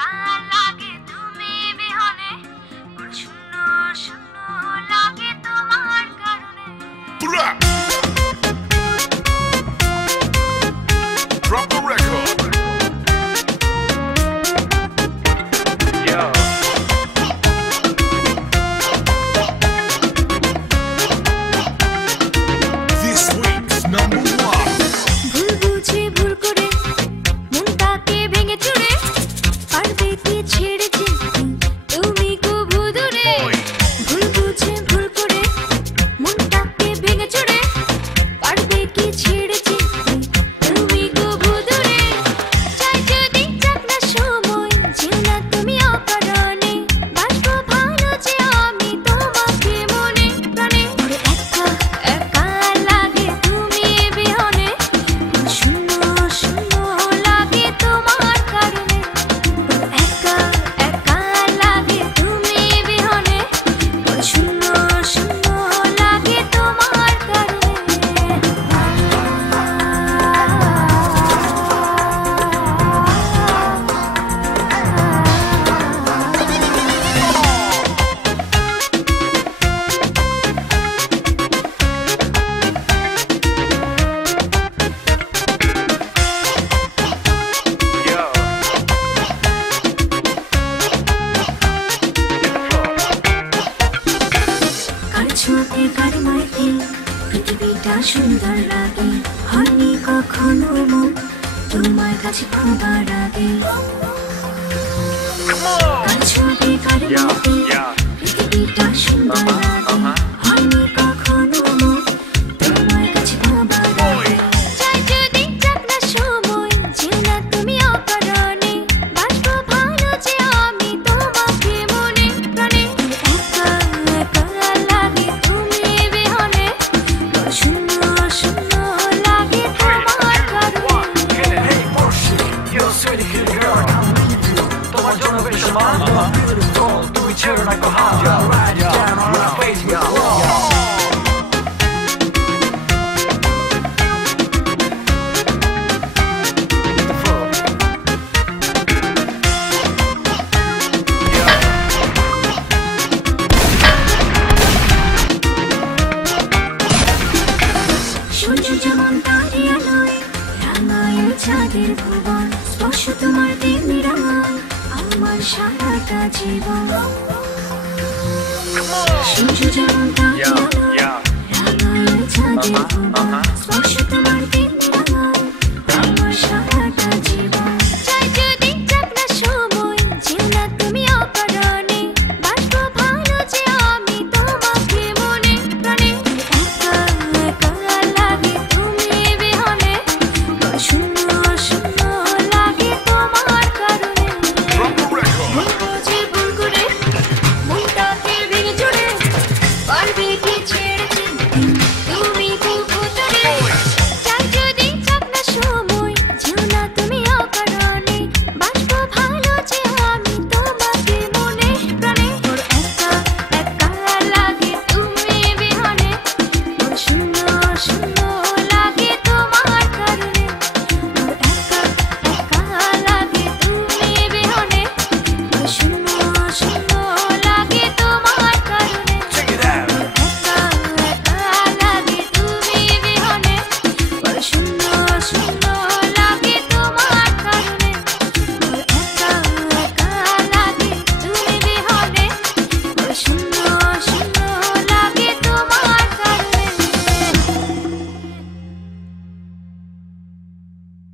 একা লাগে তুমি বিহনে, বড় শূন্য শূন্য লাগে তোমার কারণে। Drop the record. Yo. This week's number one. ভুল বুঝে ভুল করে মনটাকে ভেঙে চুরে, পারবে কি ছেড়ে যেতে তুমি কবু দূরে। ভুল বুঝে ভুল করে মনটাকে ভেঙে চুরে, পারবে কি ছেড়ে যেতে তুমি কবু দূরে। চাই যদি যাক না সময়, যেও না তুমি অকারণে, বাসবো ভালো যে আমি তোমাকে মনে প্রাণে। ওরে একা একা লাগে তুমি বিহনে, শূন্য শূন্য লাগে তোমার কারণে। একা একা লাগে তুমি বিহনে, শূন্য শূন্য লাগে তোমার কারণে। Yo. কার ছোঁয়াতে কার মাইতে পৃথিবীটা সুন্দর লাগে, হয়নি কখনো মন তোমার কাছে পাবার আগে। কার ছোঁয়াতে কার মাইতে পৃথিবীটা সুন্দর লাগে, হয়নি কখনো মন তোমার কাছে পাবার আগে। চাই যদি যাক না সময়, যেও না তুমি অকারণে, বাসবো ভালো যে আমি তোমাকে মনে প্রাণে। একা একা লাগে তুমি বিহনে, শূন্য শূন্য লাগে তোমার কারণে। Hey, bullshit, you're a sweetie cute girl. তোমার জন্য বেশ সমান, beautiful, তুমি ছেড়ো না গো হাত। Write it down on my Facebook wall. সূর্য যেমন তারে আলোয় রাঙায় চাঁদের ভুবন, স্পর্শ তোমার তেমনি রাঙায় আমার সারাটা জীবন। সূর্য যেমন তারে আলোয় রাঙায় চাঁদের ভুবন, স্পর্শ তোমার তেমনি